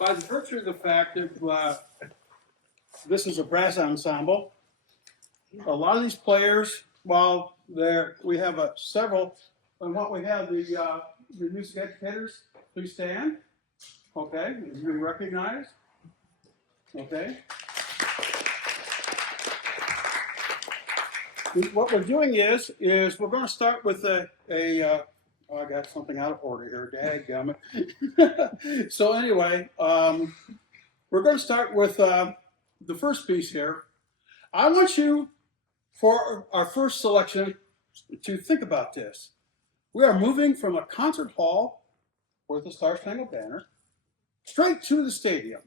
By the virtue of the fact that this is a brass ensemble, a lot of these players, while we have several, and what we have the music educators, please stand. Okay, you be recognized. Okay. What we're doing is we're going to start with I got something out of order here, dadgummit. So anyway, we're going to start with the first piece here. I want you, for our first selection, to think about this. We are moving from a concert hall with the Star-Spangled Banner straight to the stadium.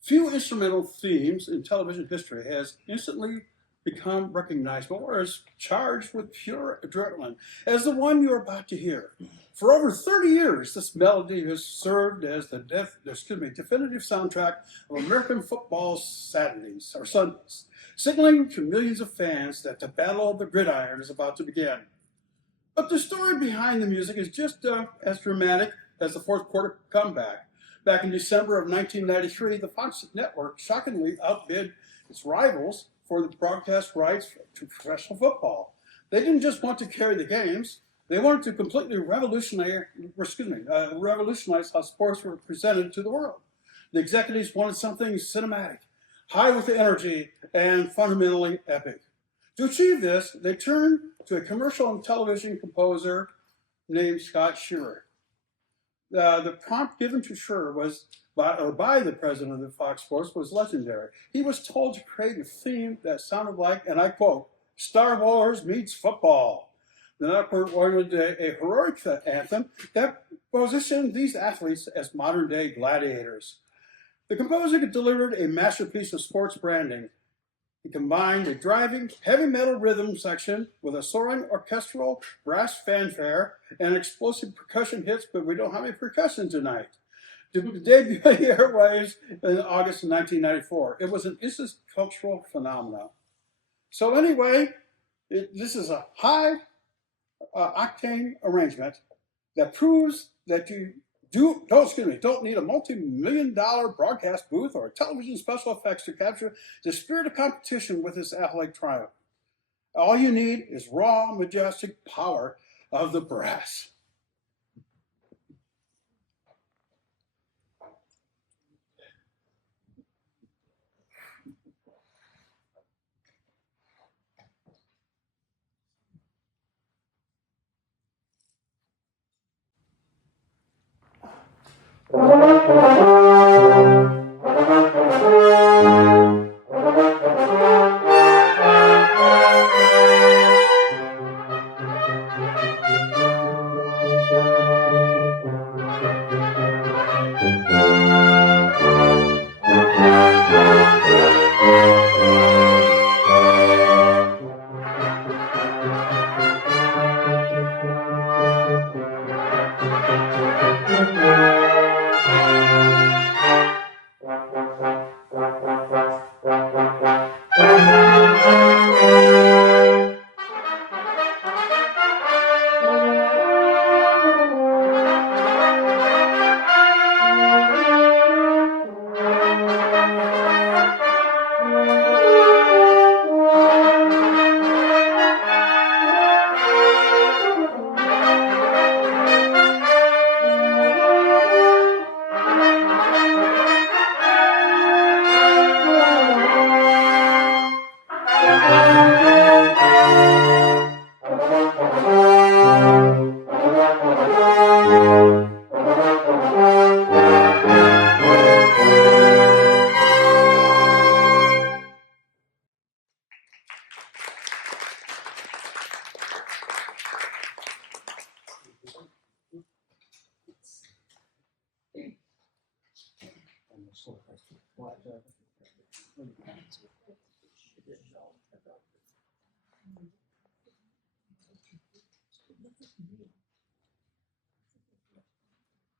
Few instrumental themes in television history has instantly become recognizable or is charged with pure adrenaline as the one you're about to hear. For over 30 years, this melody has served as the definitive soundtrack of American football Saturdays or Sundays, signaling to millions of fans that the battle of the gridiron is about to begin. But the story behind the music is just as dramatic as the fourth quarter comeback. Back in December of 1993, the Fox network shockingly outbid its rivals for the broadcast rights to professional football. They didn't just want to carry the games, they wanted to completely revolutionize how sports were presented to the world. The executives wanted something cinematic, high with energy, and fundamentally epic. To achieve this, they turned to a commercial and television composer named Scott Shearer. The prompt given to Shearer by the president of the Fox Sports was legendary. He was told to create a theme that sounded like, and I quote, Star Wars meets football. The network wanted a heroic anthem that positioned these athletes as modern-day gladiators. The composer delivered a masterpiece of sports branding. He combined a driving, heavy metal rhythm section with a soaring orchestral brass fanfare and explosive percussion hits, but we don't have any percussion tonight. To debut on the airwaves in August of 1994. It was an instant cultural phenomenon. So anyway, this is a high octane arrangement that proves that you don't need a multi-million-dollar broadcast booth or television special effects to capture the spirit of competition with this athletic triumph. All you need is raw, majestic power of the brass.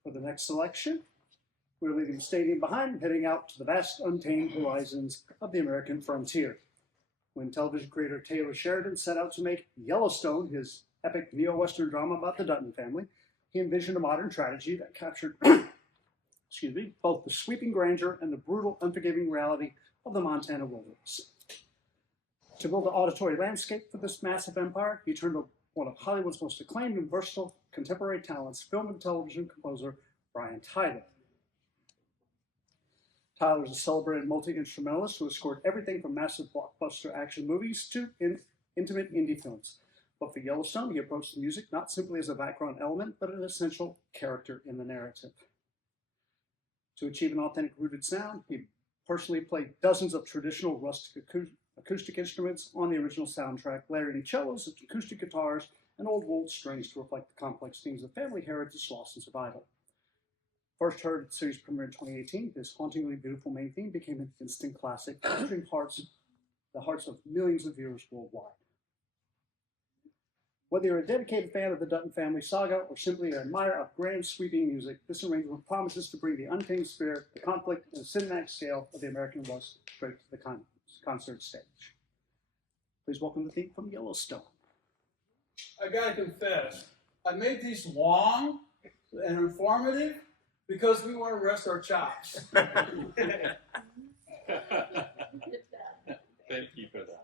For the next selection, we're leaving the stadium behind and heading out to the vast untamed horizons of the American frontier. When television creator Taylor Sheridan set out to make Yellowstone his epic neo-Western drama about the Dutton family, he envisioned a modern tragedy that captured both the sweeping grandeur and the brutal, unforgiving reality of the Montana wilderness. To build an auditory landscape for this massive empire, he turned to one of Hollywood's most acclaimed and versatile contemporary talents, film and television composer Brian Tyler. Tyler is a celebrated multi-instrumentalist who has scored everything from massive blockbuster action movies to intimate indie films. But for Yellowstone, he approached the music not simply as a background element, but an essential character in the narrative. To achieve an authentic rooted sound, he personally played dozens of traditional rustic acoustic instruments on the original soundtrack, layering in cellos, acoustic guitars, and old world strings to reflect the complex themes of family heritage, loss, and survival. First heard at the series premiere in 2018, this hauntingly beautiful main theme became an instant classic, capturing the hearts of millions of viewers worldwide. Whether you're a dedicated fan of the Dutton family saga or simply an admirer of grand sweeping music, this arrangement promises to bring the untamed spirit, the conflict, and the cinematic scale of the American West straight to the concert stage. Please welcome the theme from Yellowstone. I gotta confess, I made these long and informative because we want to rest our chops. Thank you for that.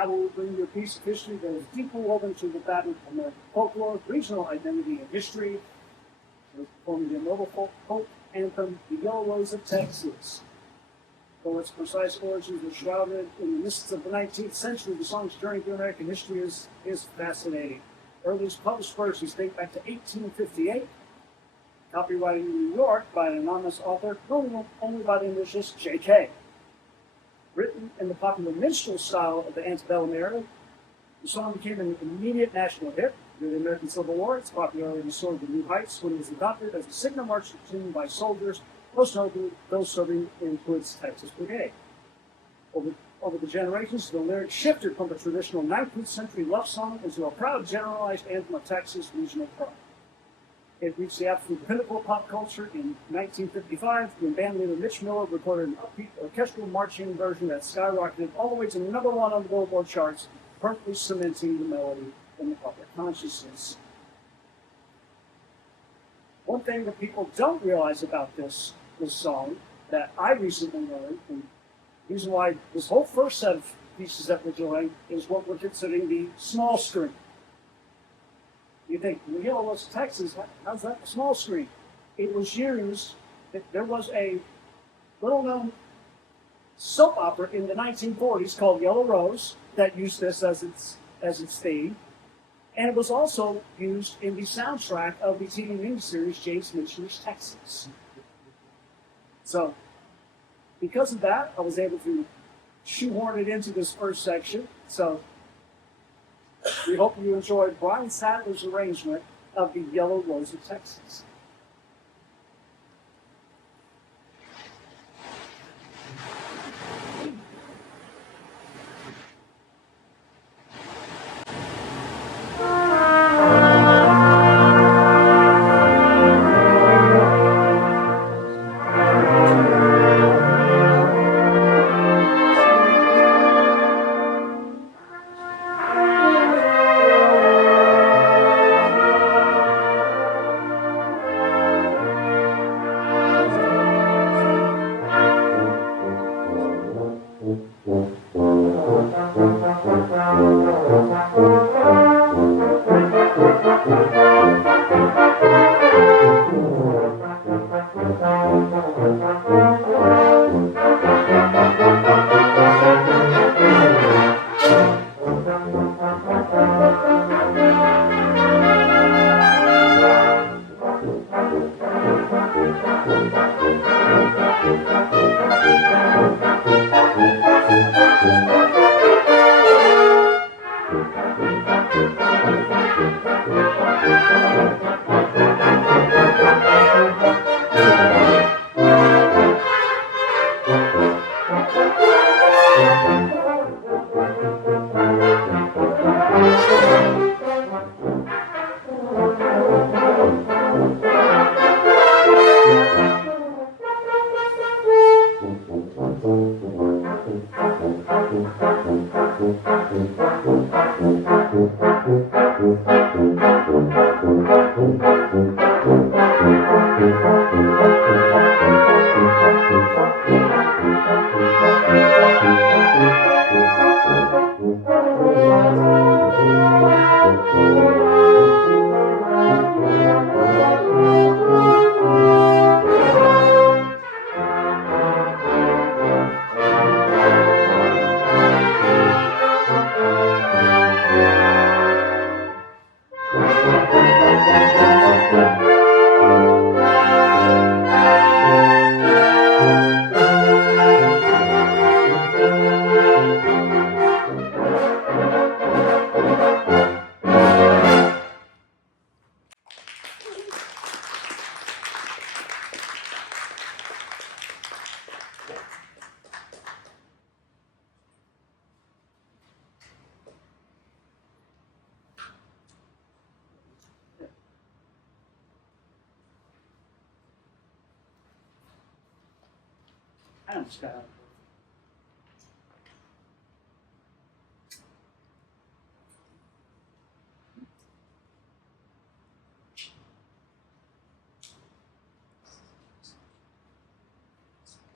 ABBA will bring you a piece of history that is deeply woven into the fabric of American folklore, regional identity, and history. We're performing the noble folk anthem, The Yellow Rose of Texas. Though its precise origins were shrouded in the mists of the 19th century, the song's journey through American history is fascinating. Earliest published versions date back to 1858. Copyrighted in New York by an anonymous author, known only by the initials J.K. Written in the popular minstrel style of the antebellum era, the song became an immediate national hit. During the American Civil War, its popularity soared to new heights when it was adopted as a signal march tune by soldiers, most notably those serving in Hood's Texas Brigade. Over the generations, the lyrics shifted from a traditional 19th century love song into a proud generalized anthem of Texas regional pride. It reached the absolute pinnacle of pop culture in 1955 when bandleader Mitch Miller recorded an upbeat orchestral marching version that skyrocketed all the way to #1 on the Billboard charts, permanently cementing the melody in the public consciousness. One thing that people don't realize about this song that I recently learned, and the reason why this whole first set of pieces that we're doing is what we're considering the small screen. You think, well, Yellow Rose, Texas, how's that small screen? It was used, there was a little-known soap opera in the 1940s called Yellow Rose that used this as its theme. And it was also used in the soundtrack of the TV miniseries James Mitchell's Texas. So, because of that, I was able to shoehorn it into this first section. So, we hope you enjoyed Brian Sadler's arrangement of the Yellow Rose of Texas.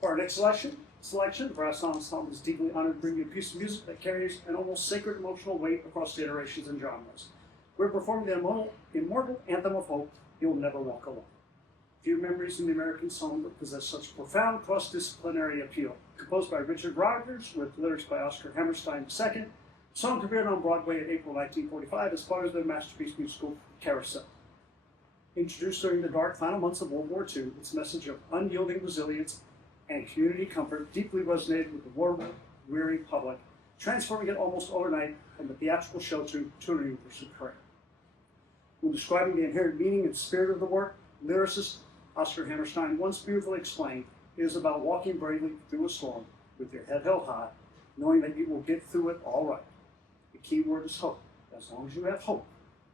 For our next selection, selection, the brass ensemble is deeply honored to bring you a piece of music that carries an almost sacred emotional weight across generations and genres. We're performing the immortal anthem of hope, You'll Never Walk Alone. Few memories in the American song that possess such profound cross-disciplinary appeal. Composed by Richard Rodgers with lyrics by Oscar Hammerstein II, the song premiered on Broadway in April 1945 as part of their masterpiece musical Carousel. Introduced during the dark final months of World War II, its message of unyielding resilience and community comfort deeply resonated with the war-weary public, transforming it almost overnight from a theatrical show to an universal career. When describing the inherent meaning and spirit of the work, lyricist Oscar Hammerstein once beautifully explained, it is about walking bravely through a storm with your head held high, knowing that you will get through it all right. The key word is hope. As long as you have hope,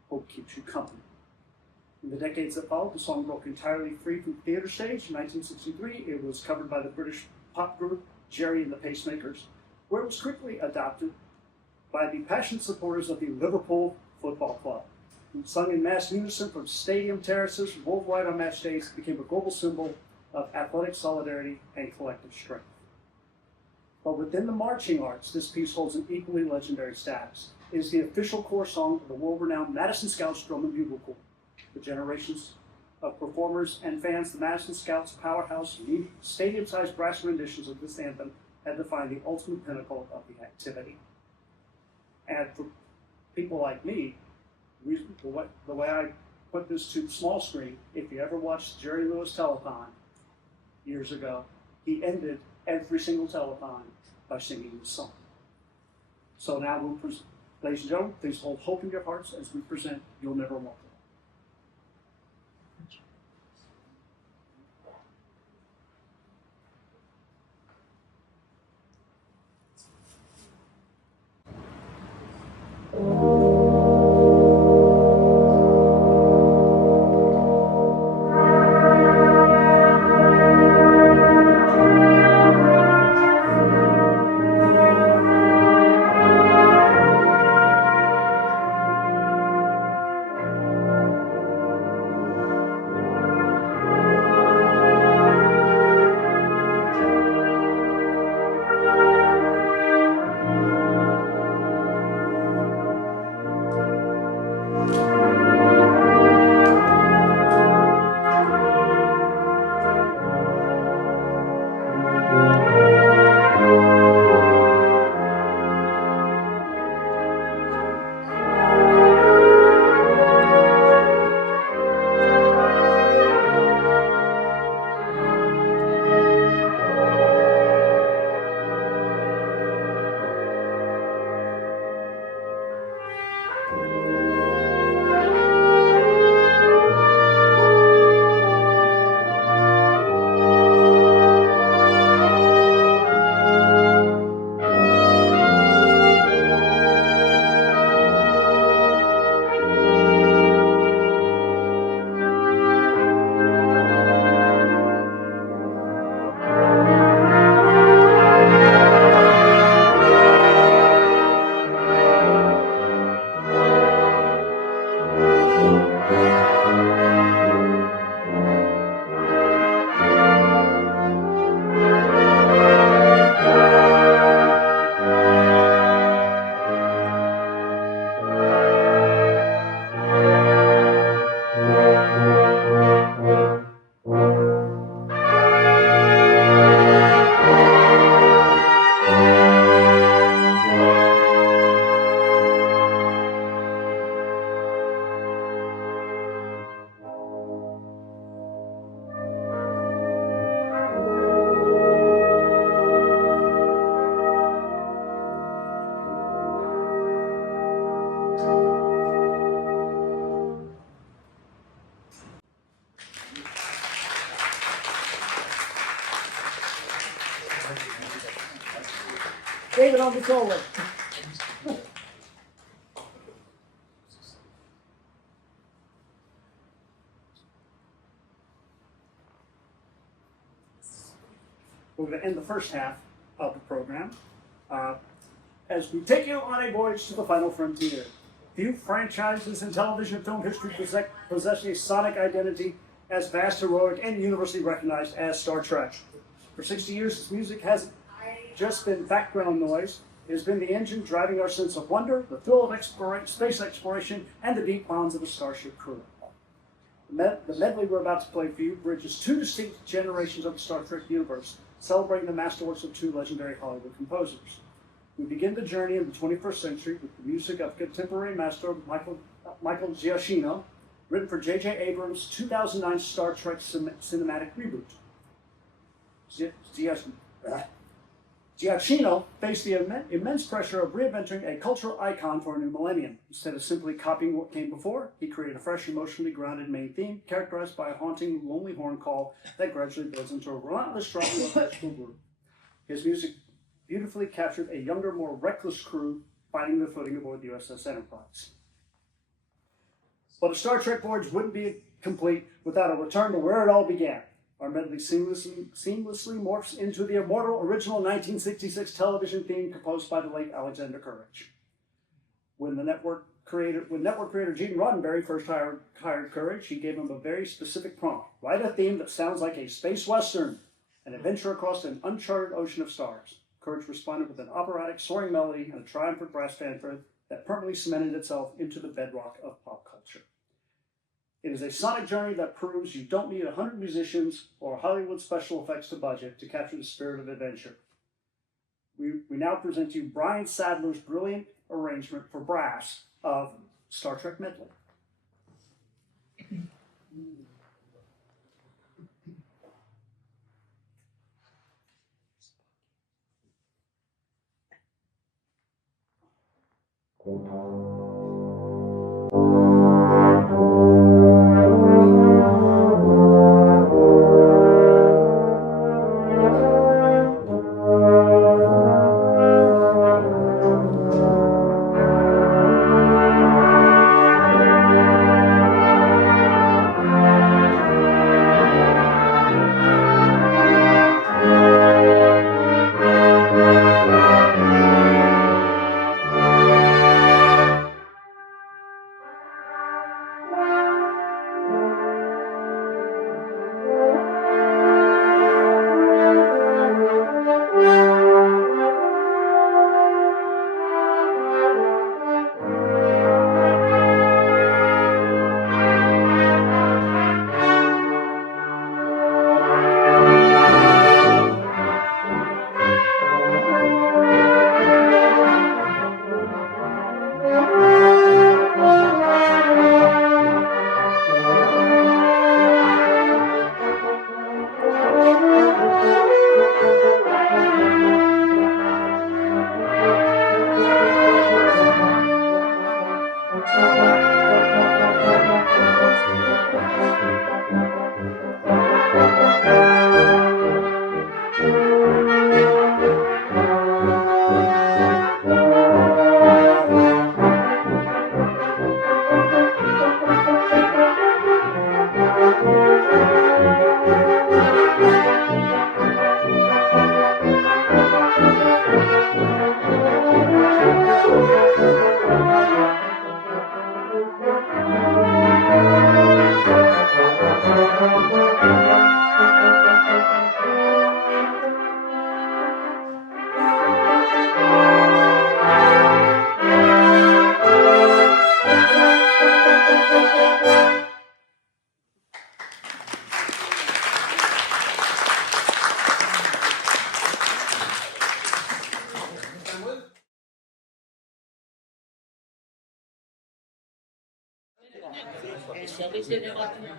hope keeps you company. In the decades that followed, the song broke entirely free from the theater stage. In 1963, it was covered by the British pop group Jerry and the Pacemakers, where it was quickly adopted by the passionate supporters of the Liverpool Football Club. Sung in mass unison from stadium terraces worldwide on match days, it became a global symbol of athletic solidarity and collective strength. But within the marching arts, this piece holds an equally legendary status. It is the official corps song of the world-renowned Madison Scouts Drum and Bugle Corps. For generations of performers and fans, the Madison Scouts powerhouse, stadium-sized brass renditions of this anthem have defined the ultimate pinnacle of the activity. And for people like me, the way I put this to small screen, if you ever watched Jerry Lewis Telethon years ago, he ended every single telethon by singing this song. So now, ladies and gentlemen, please hold hope in your hearts as we present You'll Never Walk Alone. David on the solo. We're going to end the first half of the program as we take you on a voyage to the final frontier. Few franchises in television and film history possess a sonic identity as vast, heroic, and universally recognized as Star Trek. For 60 years, its music has just been background noise. It has been the engine driving our sense of wonder, the thrill of space exploration, and the deep bonds of a starship crew. The medley we're about to play for you bridges two distinct generations of the Star Trek universe, celebrating the masterworks of two legendary Hollywood composers. We begin the journey in the 21st century with the music of contemporary master Michael Giacchino, written for J.J. Abrams' 2009 Star Trek cinematic reboot. Giacchino faced the immense pressure of reinventing a cultural icon for a new millennium. Instead of simply copying what came before, he created a fresh, emotionally grounded main theme, characterized by a haunting, lonely horn call that gradually builds into a relentless struggle of the group. His music beautifully captured a younger, more reckless crew finding their footing aboard the USS Enterprise. But a Star Trek voyage wouldn't be complete without a return to where it all began. Our medley seamlessly morphs into the immortal original 1966 television theme composed by the late Alexander Courage. When network creator Gene Roddenberry first hired Courage, he gave him a very specific prompt: write a theme that sounds like a space western, an adventure across an uncharted ocean of stars. Courage responded with an operatic, soaring melody and a triumphant brass fanfare that permanently cemented itself into the bedrock of pop culture. It is a sonic journey that proves you don't need 100 musicians or Hollywood special effects to budget to capture the spirit of adventure. We now present to you Brian Sadler's brilliant arrangement for brass of Star Trek Medley.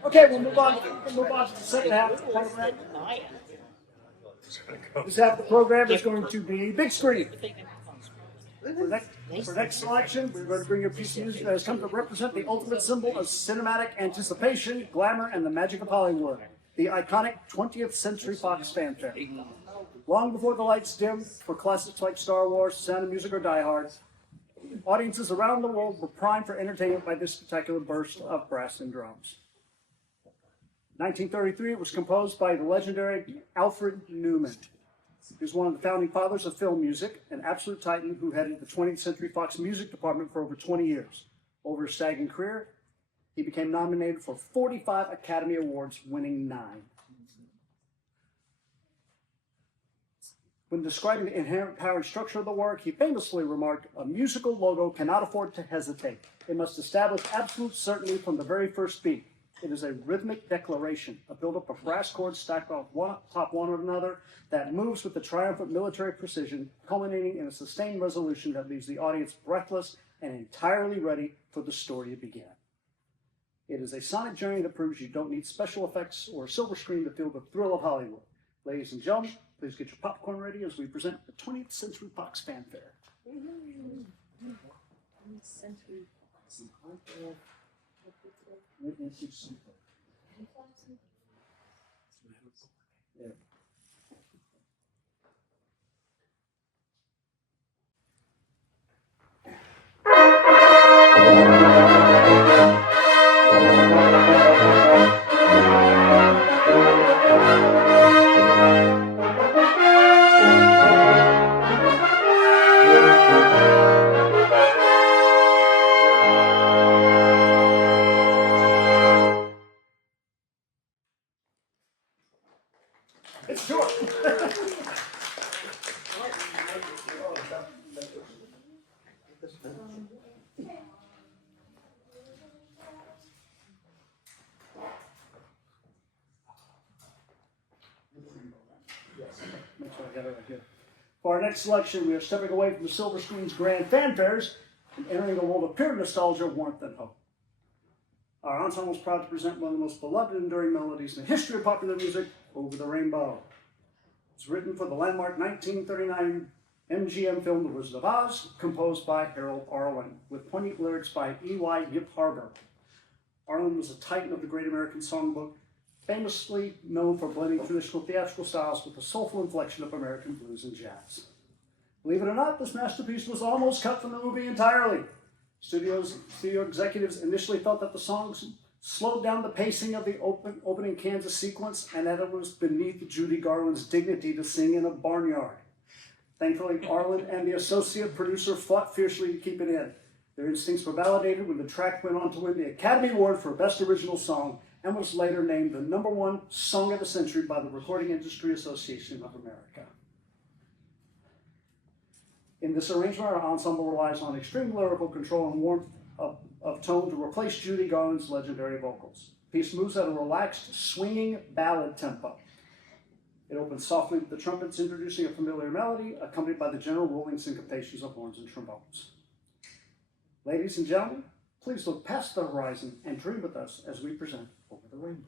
Okay, we'll move on to the second half of the program. This half of the program is going to be big screen. For next selection, we're going to bring you a piece of music that has come to represent the ultimate symbol of cinematic anticipation, glamour, and the magic of Hollywood, the iconic 20th Century Fox fanfare. Long before the lights dimmed for classics like Star Wars, Sound of Music, or Die Hard, audiences around the world were primed for entertainment by this spectacular burst of brass and drums. 1933, it was composed by the legendary Alfred Newman. He was one of the founding fathers of film music, an absolute titan who headed the 20th Century Fox music department for over 20 years. Over his staggering career, he became nominated for 45 Academy Awards, winning 9. When describing the inherent power and structure of the work, he famously remarked, "A musical logo cannot afford to hesitate. It must establish absolute certainty from the very first beat. It is a rhythmic declaration, a buildup of brass chords stacked on top one another that moves with the triumphant military precision, culminating in a sustained resolution that leaves the audience breathless and entirely ready for the story to begin. It is a sonic journey that proves you don't need special effects or a silver screen to feel the thrill of Hollywood. Ladies and gentlemen, please get your popcorn ready as we present the 20th Century Fox Fanfare." Century Fox. It's short. Make sure I got it right here. For our next selection, we are stepping away from the silver screen's grand fanfares and entering a world of pure nostalgia, warmth, and hope. Our ensemble is proud to present one of the most beloved and enduring melodies in the history of popular music, "Over the Rainbow." It's written for the landmark 1939 MGM film The Wizard of Oz, composed by Harold Arlen, with poignant lyrics by E.Y. Yip Harburg. Arlen was a titan of the Great American Songbook, famously known for blending traditional theatrical styles with the soulful inflection of American blues and jazz. Believe it or not, this masterpiece was almost cut from the movie entirely. Studio executives initially felt that the songs slowed down the pacing of the opening Kansas sequence and that it was beneath Judy Garland's dignity to sing in a barnyard. Thankfully, Arlen and the associate producer fought fiercely to keep it in. Their instincts were validated when the track went on to win the Academy Award for Best Original Song and was later named the #1 Song of the Century by the Recording Industry Association of America. In this arrangement, our ensemble relies on extreme lyrical control and warmth of tone to replace Judy Garland's legendary vocals. The piece moves at a relaxed, swinging ballad tempo. It opens softly with the trumpets introducing a familiar melody, accompanied by the general rolling syncopations of horns and trombones. Ladies and gentlemen, please look past the horizon and dream with us as we present Over the Rainbow.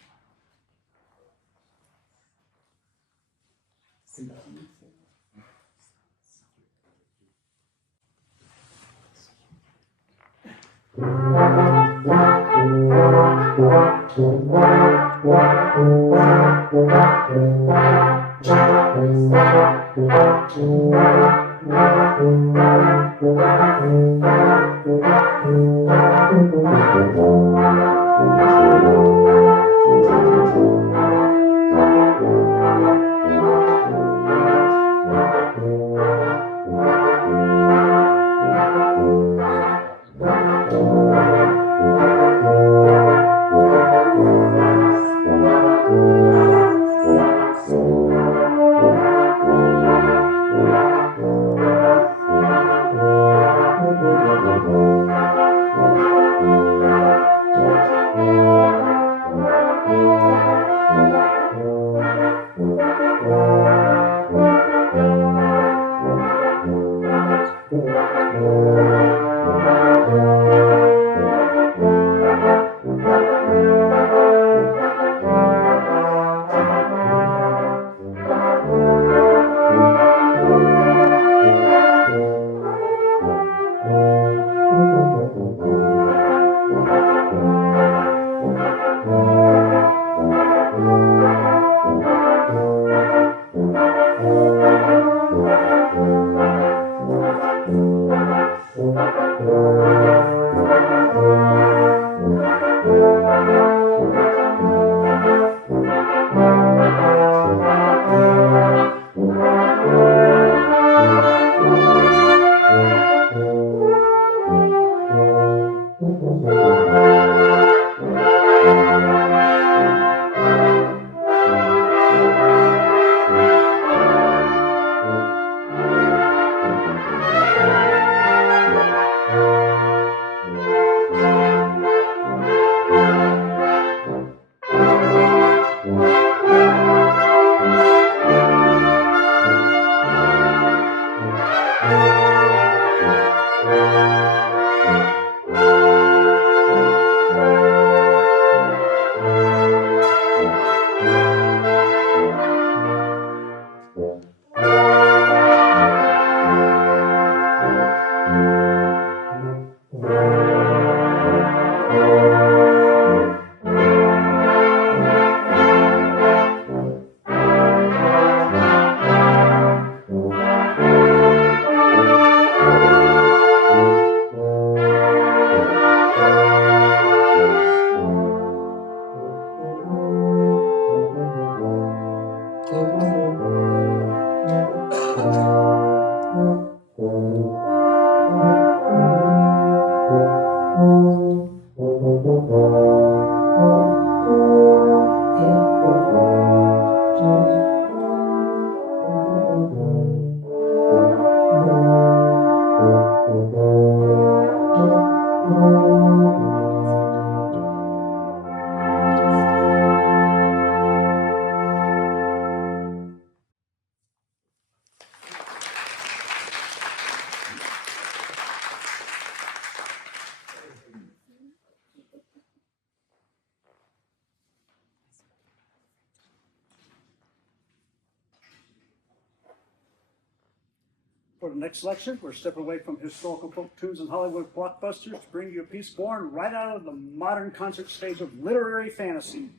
For the next selection, we're stepping away from historical folk tunes and Hollywood blockbusters to bring you a piece born right out of the modern concert stage of literary fantasy.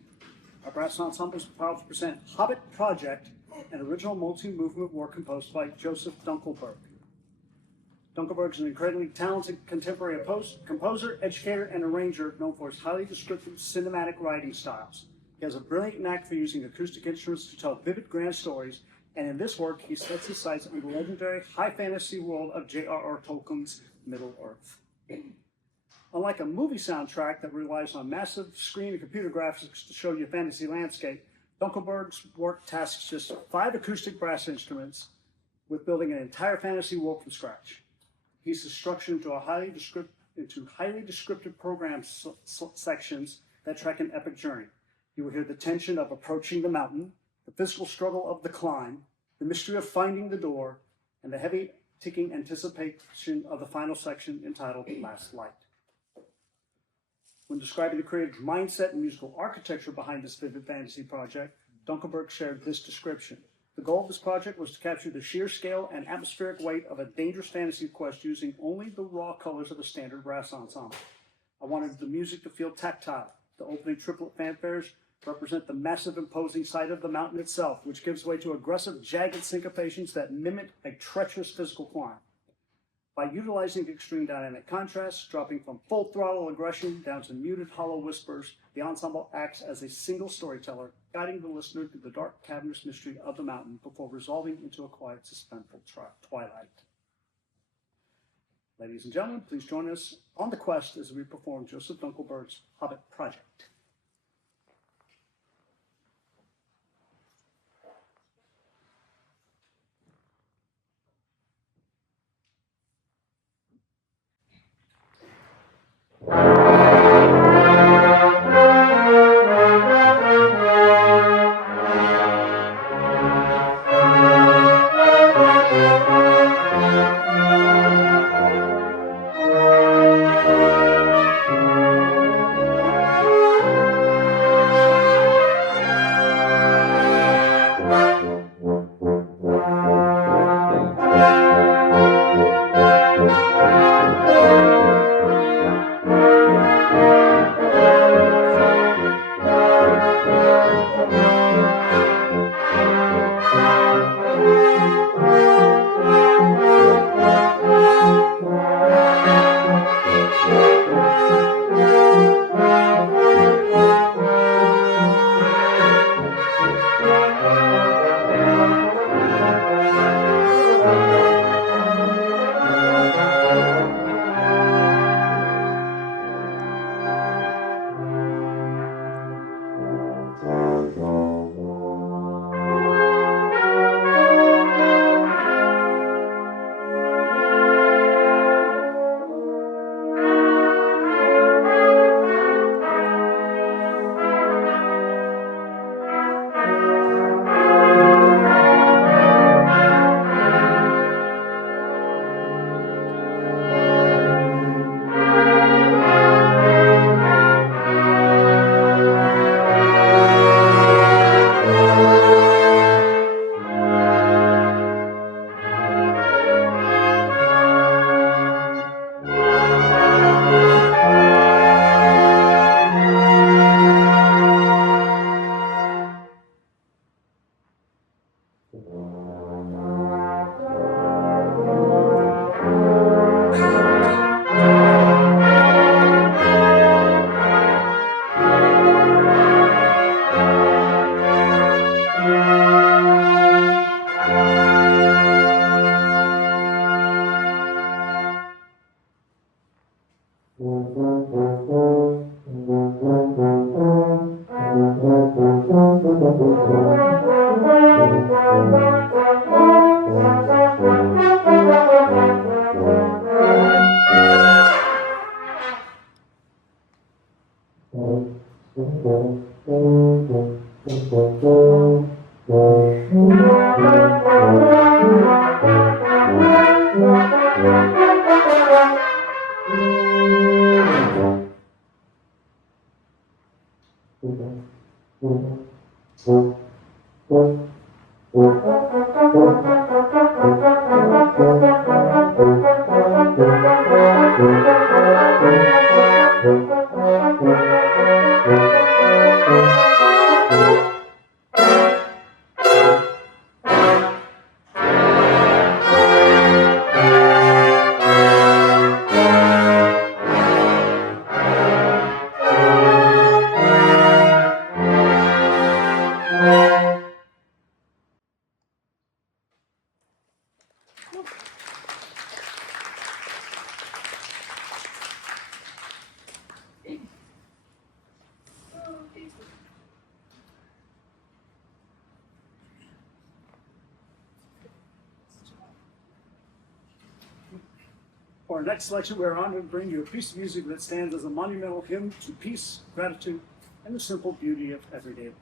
Our brass ensemble is proud to present Hobbit Project, an original multi-movement work composed by Joseph Dunkelberg. Dunkelberg is an incredibly talented contemporary composer, educator, and arranger known for his highly descriptive cinematic writing styles. He has a brilliant knack for using acoustic instruments to tell vivid, grand stories, and in this work, he sets his sights on the legendary high fantasy world of J.R.R. Tolkien's Middle-earth. Unlike a movie soundtrack that relies on massive screen and computer graphics to show you a fantasy landscape, Dunkelberg's work tasks just 5 acoustic brass instruments with building an entire fantasy world from scratch. The piece is structured into highly descriptive program sections that track an epic journey. You will hear the tension of approaching the mountain, the physical struggle of the climb, the mystery of finding the door, and the heavy ticking anticipation of the final section entitled Last Light. When describing the creative mindset and musical architecture behind this vivid fantasy project, Dunkelberg shared this description. The goal of this project was to capture the sheer scale and atmospheric weight of a dangerous fantasy quest using only the raw colors of a standard brass ensemble. I wanted the music to feel tactile. The opening triplet fanfares represent the massive imposing sight of the mountain itself, which gives way to aggressive, jagged syncopations that mimic a treacherous physical climb. By utilizing extreme dynamic contrast, dropping from full throttle aggression down to muted hollow whispers, the ensemble acts as a single storyteller, guiding the listener through the dark, cavernous mystery of the mountain before resolving into a quiet, suspenseful twilight. Ladies and gentlemen, please join us on the quest as we perform Joseph Dunkelberg's Hobbit Project. For our next selection, we are honored to bring you a piece of music that stands as a monumental hymn to peace, gratitude, and the simple beauty of everyday life.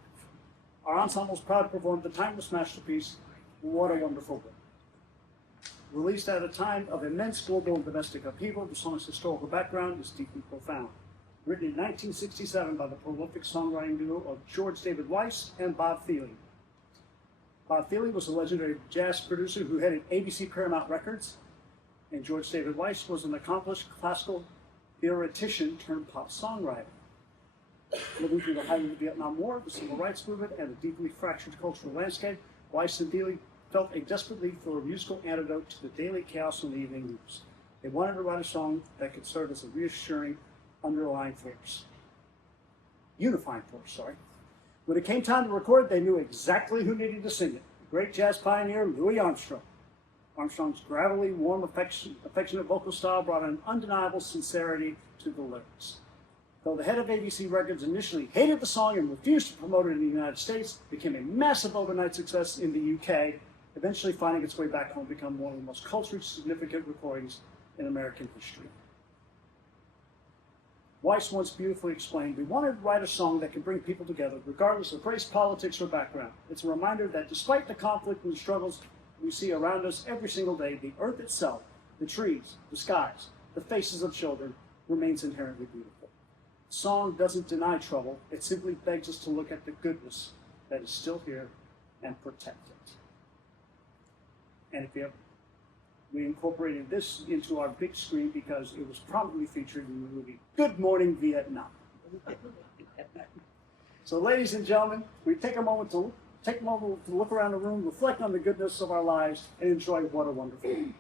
Our ensemble is proud to perform the timeless masterpiece, What a Wonderful World. Released at a time of immense global and domestic upheaval, the song's historical background is deeply profound. Written in 1967 by the prolific songwriting duo of George David Weiss and Bob Thiele. Bob Thiele was a legendary jazz producer who headed ABC Paramount Records, and George David Weiss was an accomplished classical theoretician turned pop songwriter. Living through the height of the Vietnam War, the Civil Rights Movement, and a deeply fractured cultural landscape, Weiss and Thiele felt a desperate need for a musical antidote to the daily chaos in the evening news. They wanted to write a song that could serve as a reassuring underlying force. Unifying force, sorry. When it came time to record, they knew exactly who needed to sing it. The great jazz pioneer, Louis Armstrong. Armstrong's gravelly, warm, affectionate vocal style brought an undeniable sincerity to the lyrics. Though the head of ABC Records initially hated the song and refused to promote it in the United States, it became a massive overnight success in the UK, eventually finding its way back home to become one of the most culturally significant recordings in American history. Weiss once beautifully explained, "We wanted to write a song that can bring people together, regardless of race, politics, or background. It's a reminder that despite the conflict and the struggles we see around us every single day, the earth itself, the trees, the skies, the faces of children, remains inherently beautiful. The song doesn't deny trouble, it simply begs us to look at the goodness that is still here and protect it." And we incorporated this into our big screen because it was prominently featured in the movie Good Morning Vietnam. So ladies and gentlemen, we take a moment to look around the room, reflect on the goodness of our lives, and enjoy What a Wonderful World.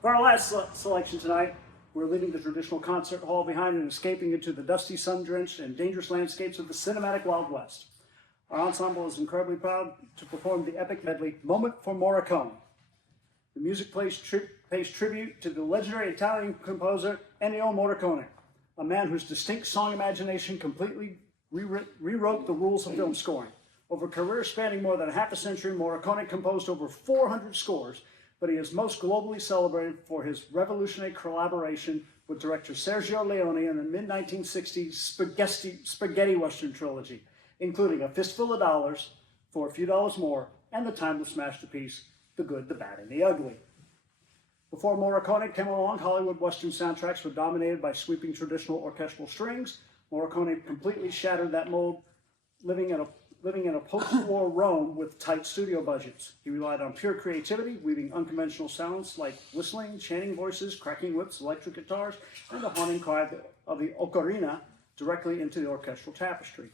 For our last selection tonight, we're leaving the traditional concert hall behind and escaping into the dusty, sun-drenched, and dangerous landscapes of the cinematic Wild West. Our ensemble is incredibly proud to perform the epic medley, Moment for Morricone. The music pays tribute to the legendary Italian composer Ennio Morricone, a man whose distinct song imagination completely rewrote the rules of film scoring. Over a career spanning more than half a century, Morricone composed over 400 scores, but he is most globally celebrated for his revolutionary collaboration with director Sergio Leone in the mid-1960s spaghetti Western trilogy, including A Fistful of Dollars, For a Few Dollars More, and the timeless masterpiece, The Good, the Bad, and the Ugly. Before Morricone came along, Hollywood Western soundtracks were dominated by sweeping traditional orchestral strings. Morricone completely shattered that mold, living in a post-war Rome with tight studio budgets. He relied on pure creativity, weaving unconventional sounds like whistling, chanting voices, cracking whips, electric guitars, and the haunting cry of the ocarina directly into the orchestral tapestry.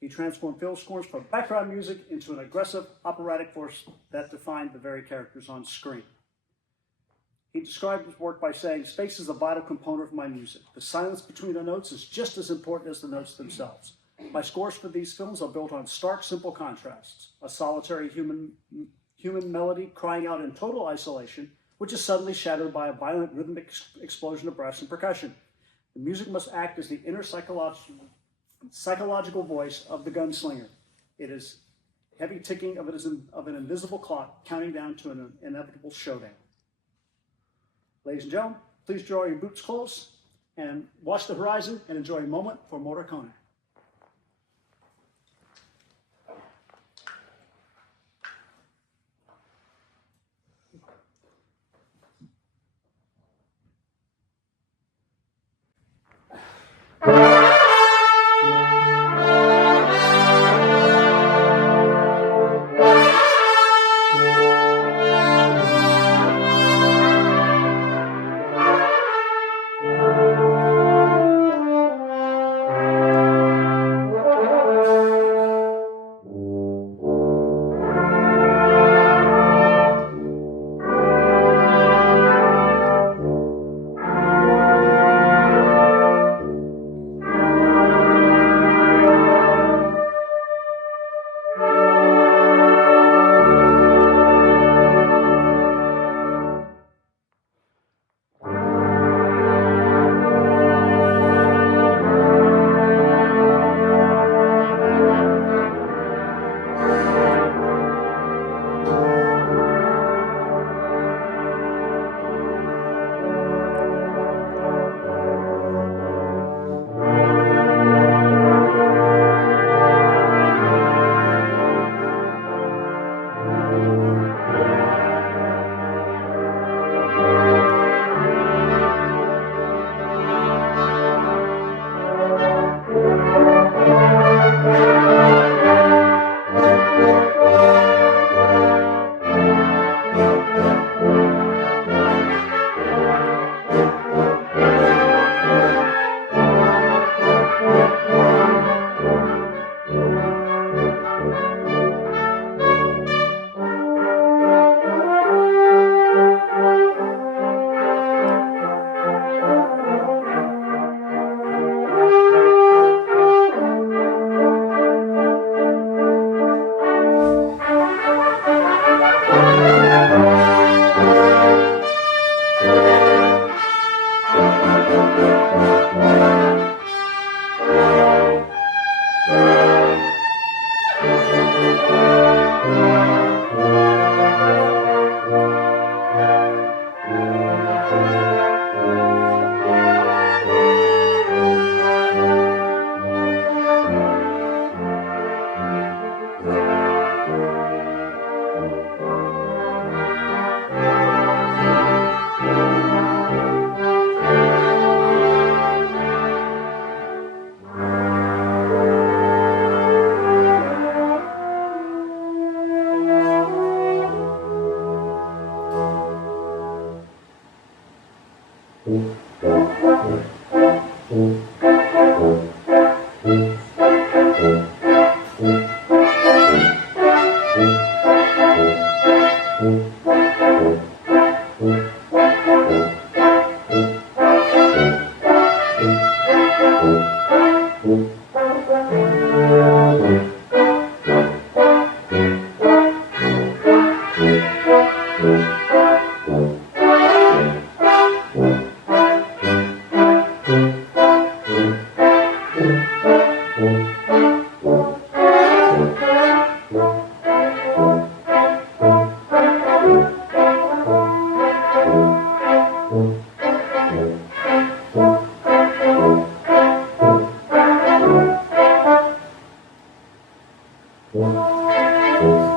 He transformed film scores from background music into an aggressive operatic force that defined the very characters on screen. He described his work by saying, "Space is a vital component of my music. The silence between the notes is just as important as the notes themselves. My scores for these films are built on stark, simple contrasts. A solitary human melody crying out in total isolation, which is suddenly shattered by a violent rhythmic explosion of brass and percussion. The music must act as the inner psychological voice of the gunslinger. It is heavy ticking of an invisible clock counting down to an inevitable showdown." Ladies and gentlemen, please draw your boots close and watch the horizon and enjoy a moment for Morricone. Thank